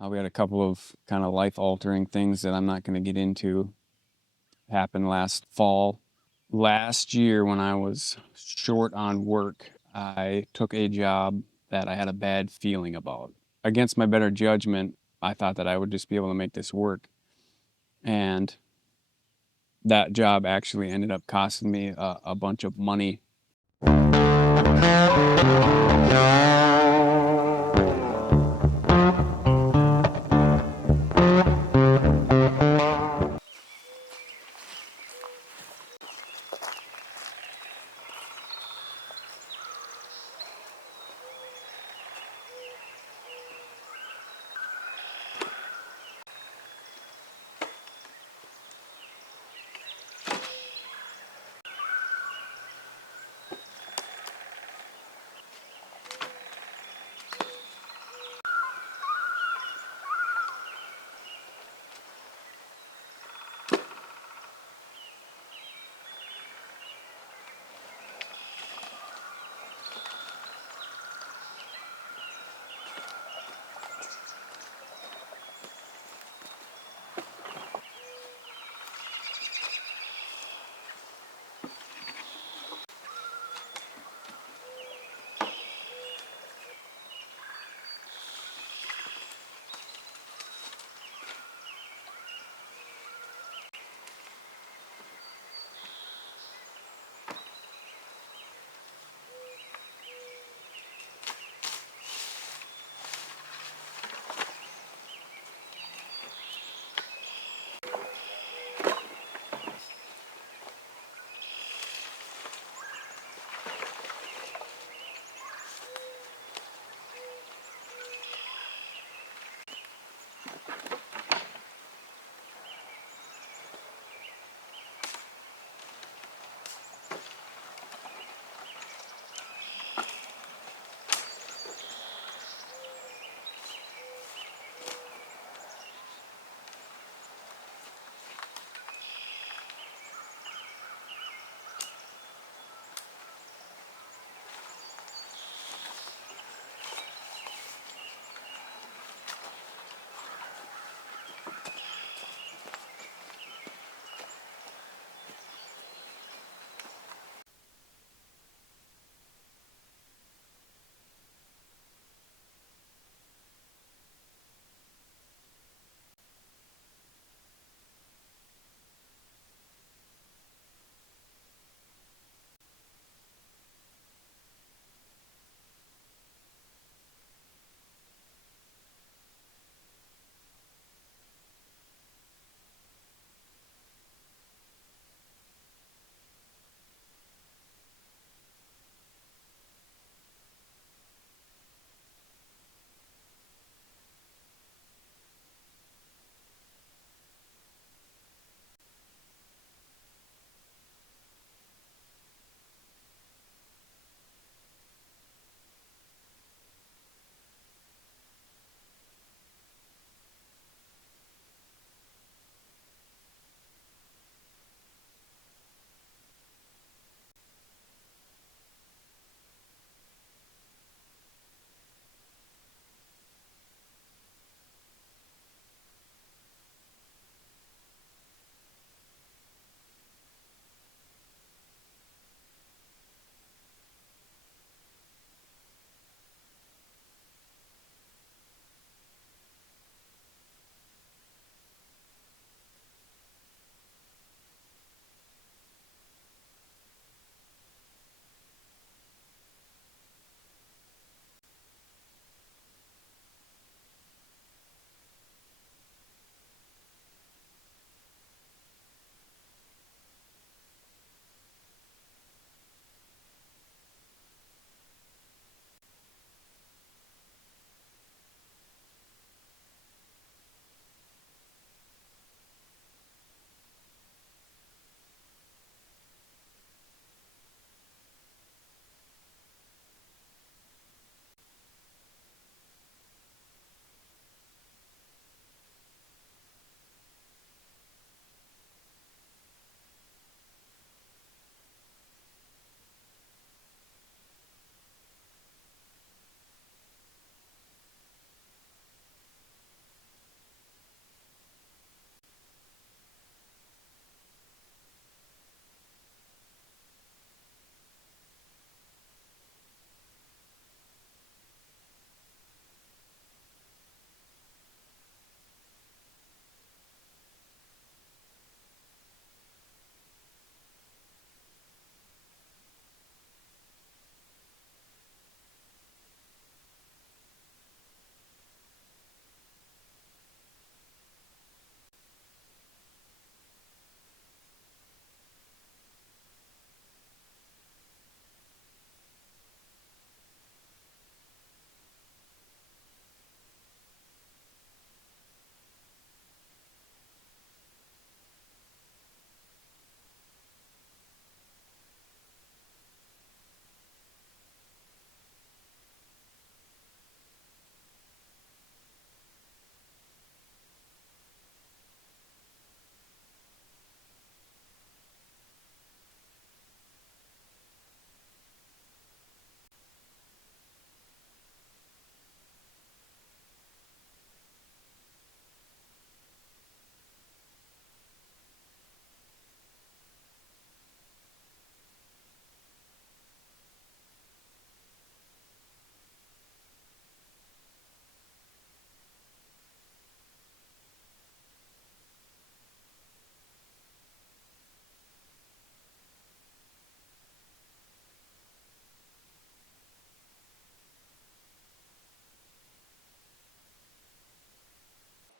We had a couple of kind of life-altering things that I'm not going to get into happen last fall. Last year, when I was short on work, I took a job that I had a bad feeling about. Against my better judgment, I thought that I would just be able to make this work. And that job actually ended up costing me a bunch of money.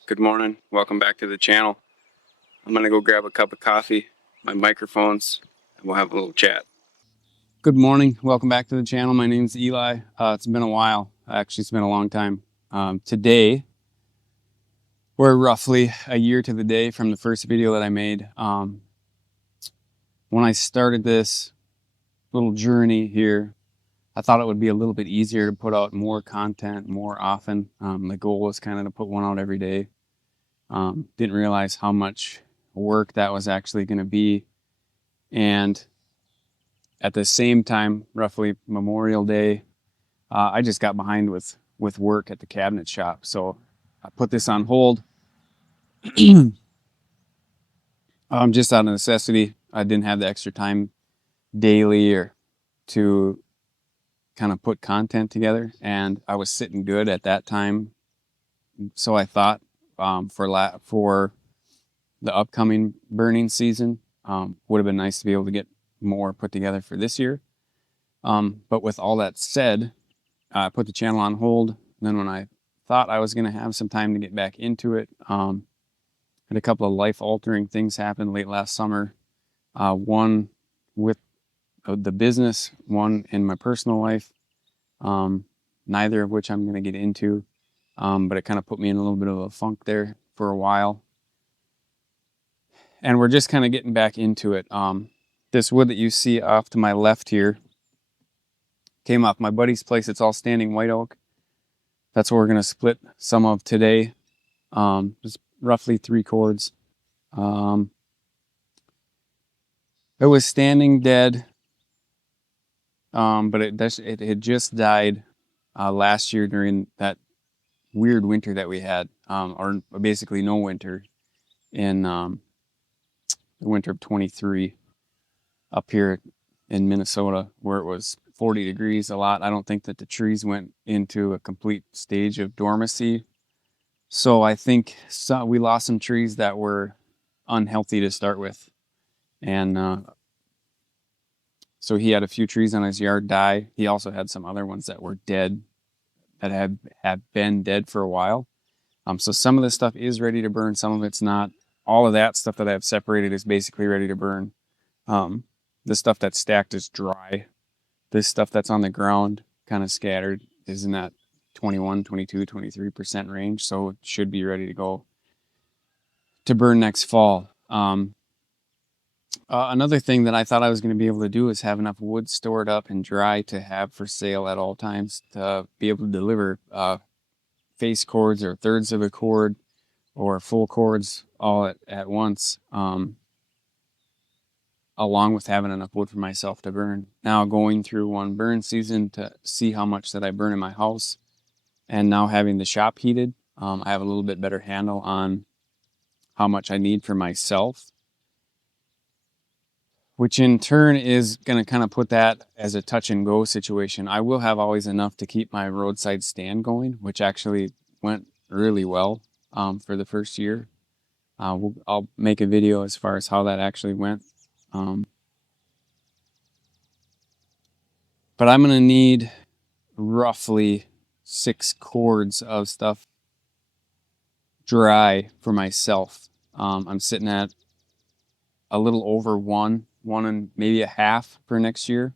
Good morning. Welcome back to the channel. I'm going to go grab a cup of coffee, my microphones, and we'll have a little chat. Good morning. Welcome back to the channel. My name's Eli. It's been a while. Actually, it's been a long time. Today, we're roughly a year to the day from the first video that I made. When I started this little journey here, I thought it would be a little bit easier to put out more content more often. The goal was kind of to put one out every day. Didn't realize how much work that was actually going to be. And at the same time, roughly Memorial Day, I just got behind with work at the cabinet shop. So I put this on hold just out of necessity. I didn't have the extra time daily or to kind of put content together. And I was sitting good at that time. So I thought for the upcoming burning season, would have been nice to be able to get more put together for this year. But with all that said, I put the channel on hold. And then when I thought I was going to have some time to get back into it, had a couple of life-altering things happen late last summer. One with the business, one in my personal life, neither of which I'm going to get into. But it kind of put me in a little bit of a funk there for a while. And we're just kind of getting back into it. This wood that you see off to my left here came off my buddy's place. It's all standing white oak. That's what we're going to split some of today. Just roughly 3 cords. It was standing dead, but it had just died last year during that weird winter that we had, or basically no winter in the winter of 23 up here in Minnesota, where it was 40 degrees a lot. I don't think that the trees went into a complete stage of dormancy. So I think we lost some trees that were unhealthy to start with. And so he had a few trees on his yard die. He also had some other ones that were dead, that had been dead for a while. So some of this stuff is ready to burn, some of it's not. All of that stuff that I have separated is basically ready to burn. The stuff that's stacked is dry. This stuff that's on the ground, kind of scattered, is in that 21, 22, 23% range. So it should be ready to go to burn next fall. Another thing that I thought I was going to be able to do is have enough wood stored up and dry to have for sale at all times to be able to deliver face cords or thirds of a cord or full cords all at once, along with having enough wood for myself to burn. Now going through one burn season to see how much that I burn in my house, and now having the shop heated, I have a little bit better handle on how much I need for myself, which in turn is going to kind of put that as a touch and go situation. I will have always enough to keep my roadside stand going, which actually went really well for the first year. I'll make a video as far as how that actually went. But I'm going to need roughly 6 cords of stuff dry for myself. I'm sitting at a little over one and maybe a half for next year.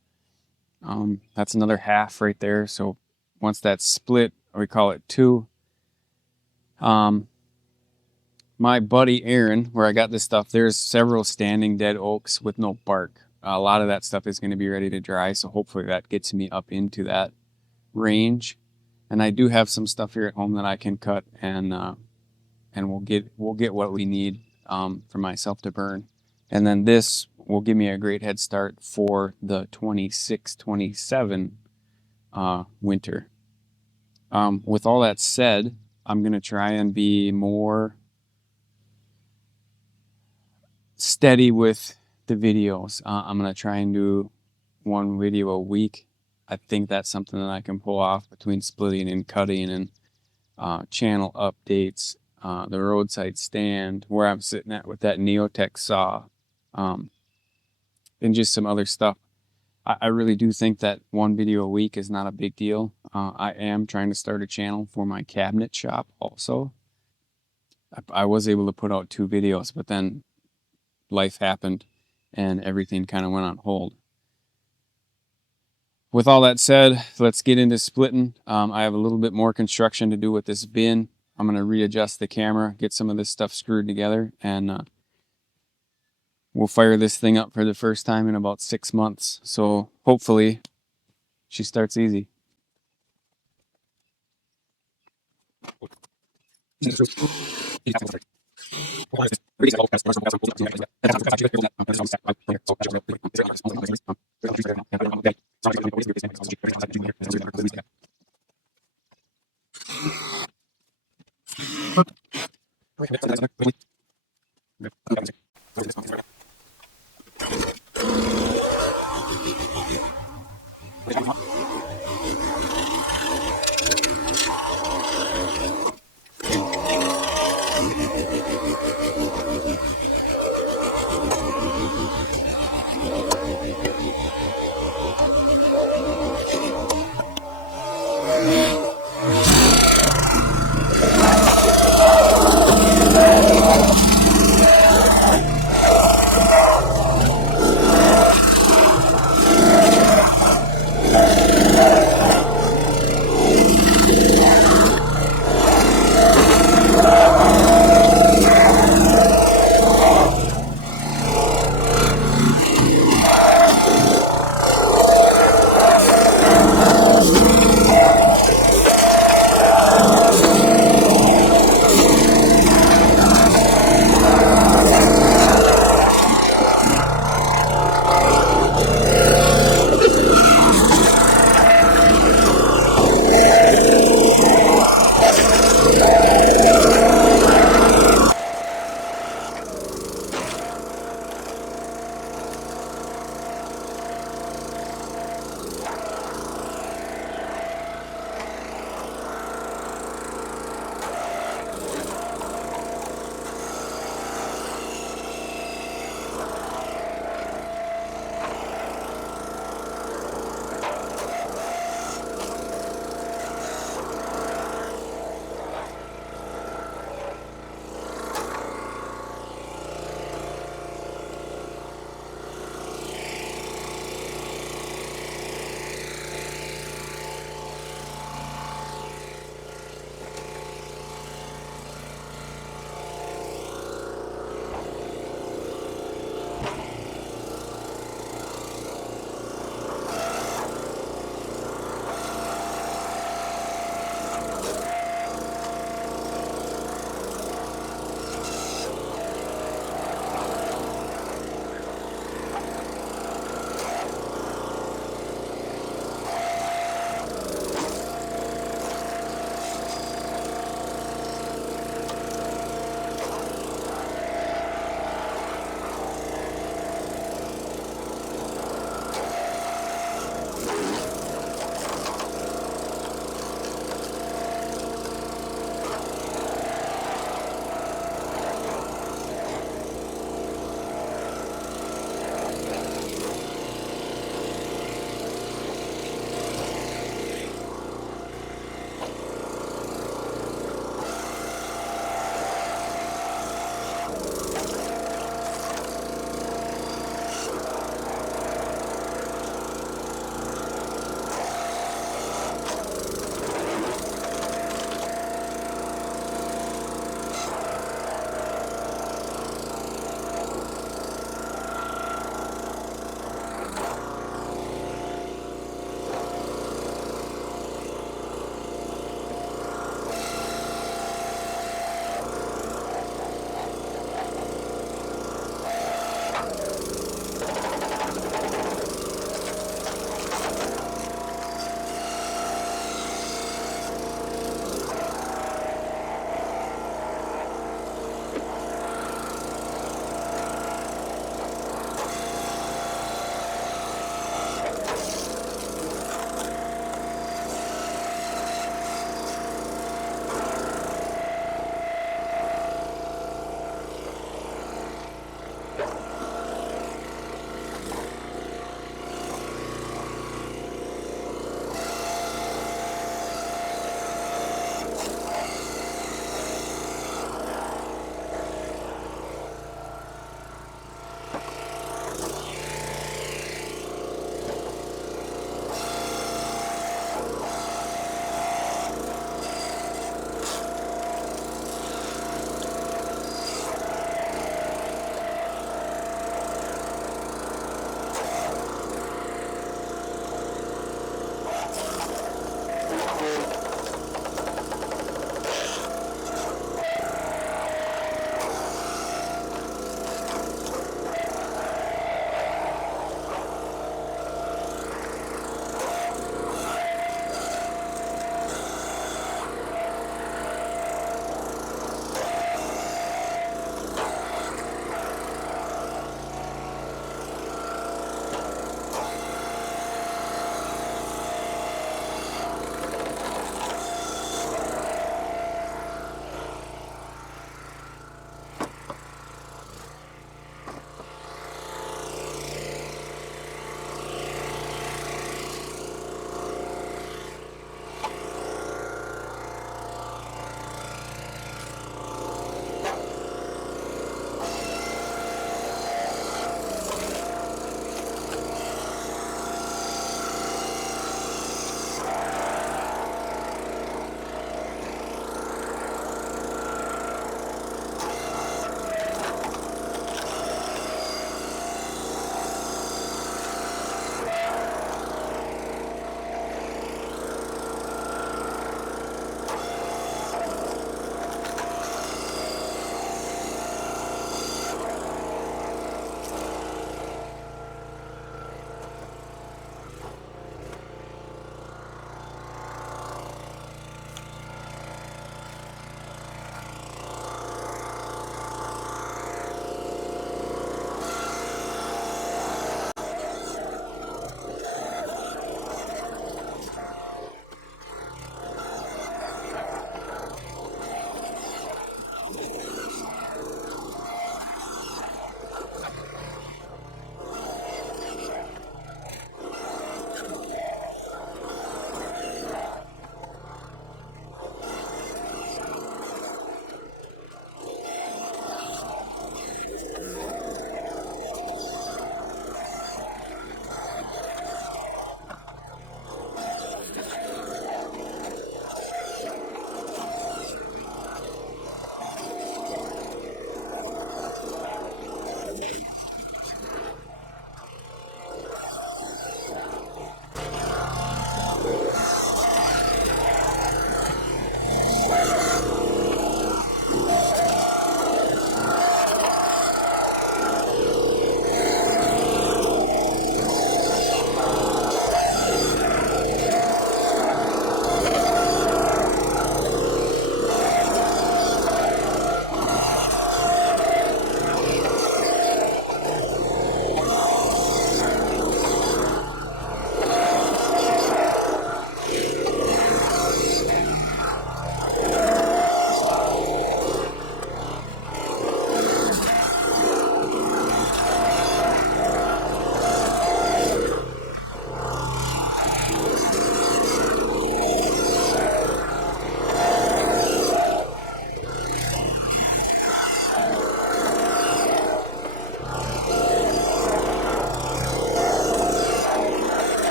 That's another half right there. So once that's split, we call it 2. My buddy Aaron, where I got this stuff, there's several standing dead oaks with no bark. A lot of that stuff is going to be ready to dry, so hopefully that gets me up into that range. And I do have some stuff here at home that I can cut, and we'll get what we need for myself to burn. And then this will give me a great head start for the 26-27 winter. With all that said, I'm going to try and be more steady with the videos. I'm going to try and do 1 video a week. I think that's something that I can pull off between splitting and cutting and channel updates, the roadside stand, where I'm sitting at with that Neotech saw, and just some other stuff. I really do think that 1 video a week is not a big deal. I am trying to start a channel for my cabinet shop also. I was able to put out 2 videos, but then life happened and everything kind of went on hold. With all that said, let's get into splitting. I have a little bit more construction to do with this bin. I'm going to readjust the camera, get some of this stuff screwed together, and we'll fire this thing up for the first time in about 6 months. So hopefully she starts easy.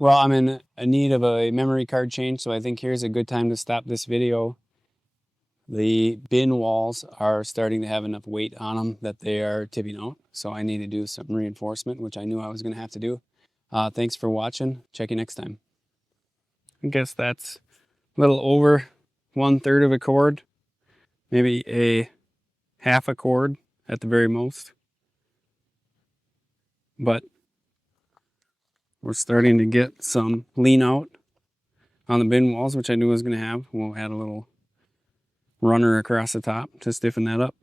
Well, I'm in need of a memory card change, so I think here's a good time to stop this video. The bin walls are starting to have enough weight on them that they are tipping out, so I need to do some reinforcement, which I knew I was going to have to do. Thanks for watching. Check you next time. I guess that's a little over 1/3 of a cord, maybe a half a cord at the very most. But we're starting to get some lean out on the bin walls, which I knew I was going to have. We'll add a little runner across the top to stiffen that up.